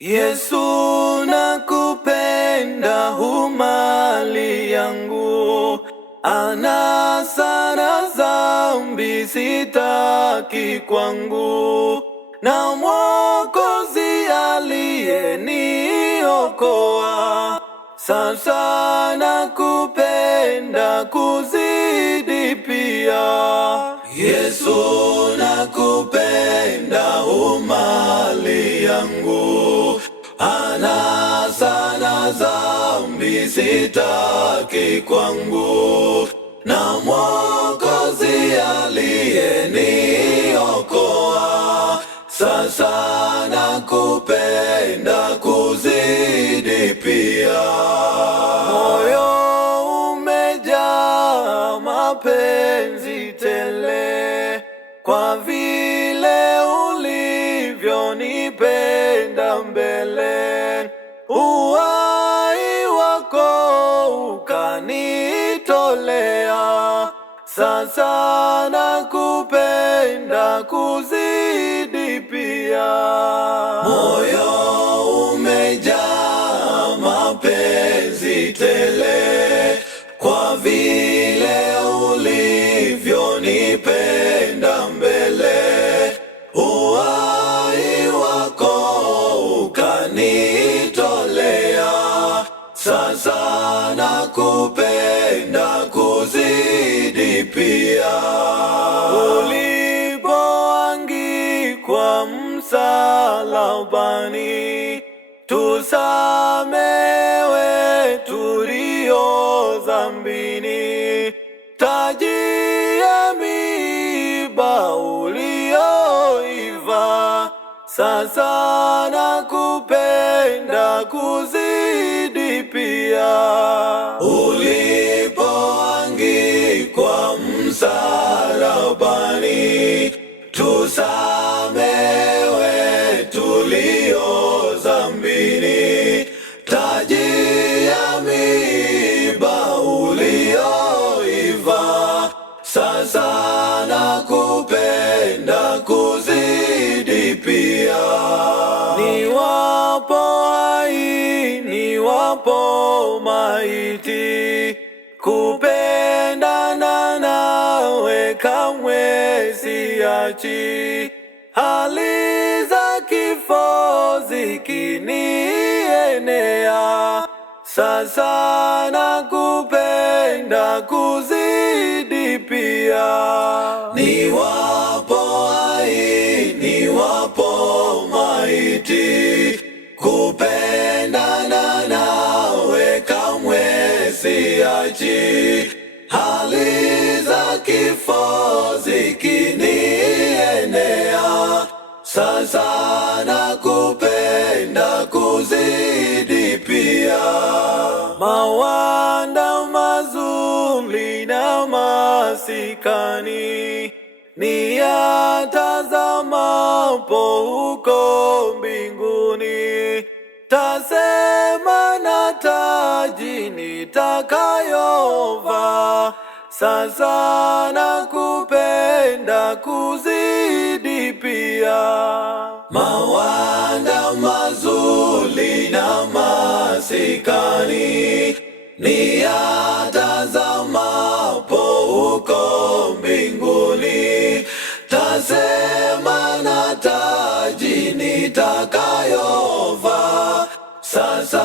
Yesu nakupenda, humali yangu, anasa na dhambi sitaki kwangu, na Mwokozi aliyeniokoa. Sasa nakupenda kuzidi pia. Yesu nakupenda, humali yangu, anasa na dhambi sitaki kwangu, na Mwokozi aliyeniokoa. Sasa nakupenda kuzidi pia. Moyo umejaa mapenzi tele, kwa vile ulivyonipenda mbele, uhai wako ukanitolea. Sasa nakupenda kuzidi pia. Moyo umejaa mapenzi tele, kwa vile ulivyonipenda mbele, uhai wako ukanitolea. Sasa nakupenda kuzidi pia. Ulipoangikwa msalabani, tusamewe tulio dhambini, taji ya miiba ulioiva. Sasa nakupenda kuzidi pia. Ulipoangikwa msalabani, tusamewe tulio dhambini, taji ya miiba ulioiva. Sasa nakupenda kuzidi pia. Niwapo hai, niwapo maiti, kupendana nawe kamwe siachi. Hali za kifo zikinienea, sasa nakupenda kuzidi pia. Niwapo hai, niwapo maiti, kupendana nawe kamwe siachi. Hali za kifo zikinienea, sasa nakupenda kuzidi pia. Mawanda mazuri na masikani, niyatazamapo huko mbinguni, tasema na taji nitakayovaa. Sasa nakupenda kuzidi pia. Mawanda mazuri na masikani, niyatazamapo huko mbinguni, tasema na taji nitakayovaa. Sasa